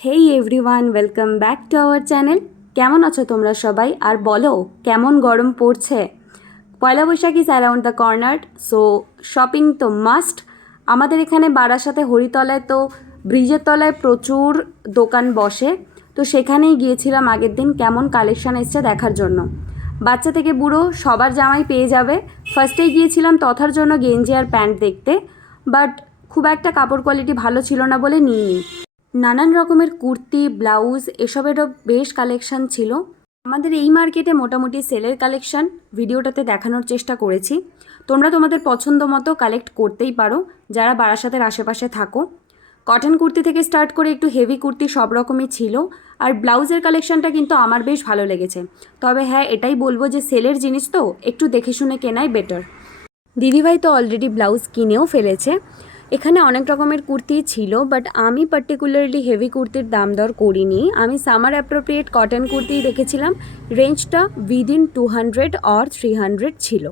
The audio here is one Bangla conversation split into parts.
Hey everyone, welcome back to our channel. কেমন আছো তোমরা সবাই? আর বলো কেমন গরম পড়ছে। Poila Boishakh is around the corner, so shopping তো মাস্ট। আমাদের এখানে বারাসাতে হরিতলায় তো ব্রিজের তলায় প্রচুর দোকান বসে, তো সেখানেই গিয়েছিলাম আগের দিন কেমন কালেকশান এসছে দেখার জন্য। বাচ্চা থেকে বুড়ো সবার জামাই পেয়ে যাবে। ফার্স্টেই গিয়েছিলাম তথার জন্য গেঞ্জি আর প্যান্ট দেখতে, বাট খুব একটা কাপড় কোয়ালিটি ভালো ছিল না বলে নিইনি। নানান রকমের কুর্তি, ব্লাউজ এসবেরও বেশ কালেকশান ছিল। আমাদের এই মার্কেটে মোটামুটি সেলের কালেকশান ভিডিওটাতে দেখানোর চেষ্টা করেছি। তোমরা তোমাদের পছন্দ মতো কালেক্ট করতেই পারো যারা বারাসাতের আশেপাশে থাকো। কটন কুর্তি থেকে স্টার্ট করে একটু হেভি কুর্তি সব রকমই ছিল। আর ব্লাউজের কালেকশানটা কিন্তু আমার বেশ ভালো লেগেছে। তবে হ্যাঁ, এটাই বলবো যে সেলের জিনিস তো একটু দেখে শুনে কেনাই বেটার। দিদিভাই তো অলরেডি ব্লাউজ কিনেও ফেলেছে। এখানে অনেক রকমের কুর্তি ছিল, বাট আমি পার্টিকুলারলি হেভি কুর্তির দাম দর করিনি। আমি সামার অ্যাপ্রোপ্রিয়েট কটন কুর্তিই দেখেছিলাম। রেঞ্জটা উইদিন 200 অর 300 ছিল।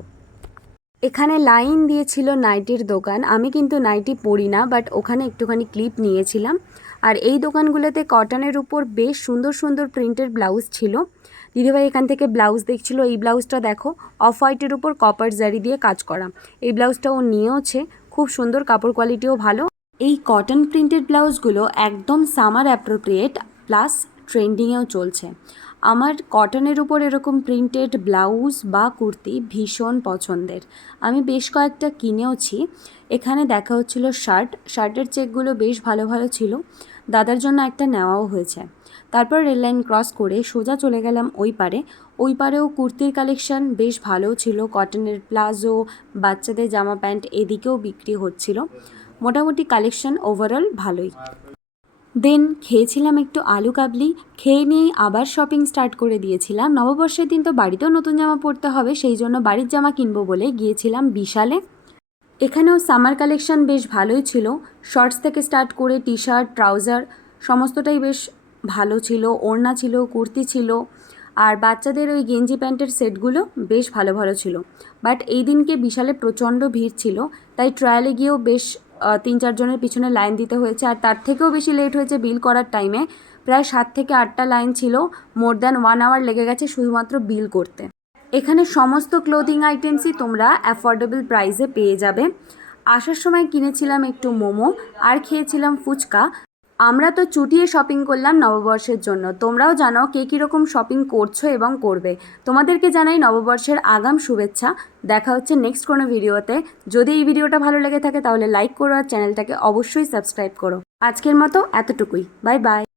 এখানে লাইন দিয়েছিল নাইটির দোকান। আমি কিন্তু নাইটি পরি না, বাট ওখানে একটুখানি ক্লিপ নিয়েছিলাম। আর এই দোকানগুলোতে কটনের উপর বেশ সুন্দর সুন্দর প্রিন্টের ব্লাউজ ছিল। দিদিভাই এখান থেকে ব্লাউজ দেখছিল। এই ব্লাউজটা দেখো, অফ হোয়াইটের উপর কপার জারি দিয়ে কাজ করা। এই ব্লাউজটা ও নিয়েওছে, খুব সুন্দর, কাপড় কোয়ালিটিও ভালো। এই কটন প্রিন্টেড ব্লাউজগুলো একদম সামার অ্যাপ্রোপ্রিয়েট, প্লাস ট্রেন্ডিংয়েও চলছে। আমার কটনের উপর এরকম প্রিন্টেড ব্লাউজ বা কুর্তি ভীষণ পছন্দের। আমি বেশ কয়েকটা কিনেওছি। এখানে দেখা হচ্ছিল শার্টের চেকগুলো বেশ ভালো ভালো ছিল। দাদার জন্য একটা নেওয়াও হয়েছে। তারপর রেললাইন ক্রস করে সোজা চলে গেলাম ওই পারেও কুর্তির কালেকশান বেশ ভালো ছিল। কটনের প্লাজো, বাচ্চাদের জামা প্যান্ট এদিকেও বিক্রি হচ্ছিল। মোটামুটি কালেকশান ওভারঅল ভালোই। দেন খেয়েছিলাম একটু আলু কাবলি। খেয়ে নিয়েই আবার শপিং স্টার্ট করে দিয়েছিলাম। নববর্ষের দিন তো বাড়িতেও নতুন জামা পরতে হবে, সেই জন্য বাড়ির জামা কিনবো বলে গিয়েছিলাম বিশালে। এখানেও সামার কালেকশান বেশ ভালোই ছিল। শর্টস থেকে স্টার্ট করে টি শার্ট, ট্রাউজার সমস্তটাই বেশ ভালো ছিল। ওড়না ছিল, কুর্তি ছিল, আর বাচ্চাদের ওই গেঞ্জি প্যান্টের সেটগুলো বেশ ভালো ভালো ছিল। বাট এই দিনকে বিশালে প্রচণ্ড ভিড় ছিল, তাই ট্রায়ালে গিয়েও বেশ 3-4 জনের পিছনে লাইন দিতে হয়েছে। আর তার থেকেও বেশি লেট হয়েছে বিল করার টাইমে। প্রায় 7 থেকে 8টা লাইন ছিল। মোর দ্যান 1 আওয়ার লেগে গেছে শুধুমাত্র বিল করতে। এখানে সমস্ত ক্লোদিং আইটেমসই তোমরা অ্যাফোর্ডেবল প্রাইসে পেয়ে যাবে। আসার সময় কিনেছিলাম একটু মোমো আর খেয়েছিলাম ফুচকা। আমরা তো চুটিয়ে শপিং করলাম নববর্ষের জন্য। তোমরাও জানাও কে কীরকম শপিং করছো এবং করবে। তোমাদেরকে জানাই নববর্ষের আগাম শুভেচ্ছা। দেখা হচ্ছে নেক্সট কোনো ভিডিওতে। যদি এই ভিডিওটা ভালো লেগে থাকে তাহলে লাইক করো আর চ্যানেলটাকে অবশ্যই সাবস্ক্রাইব করো। আজকের মতো এতটুকুই। Bye bye.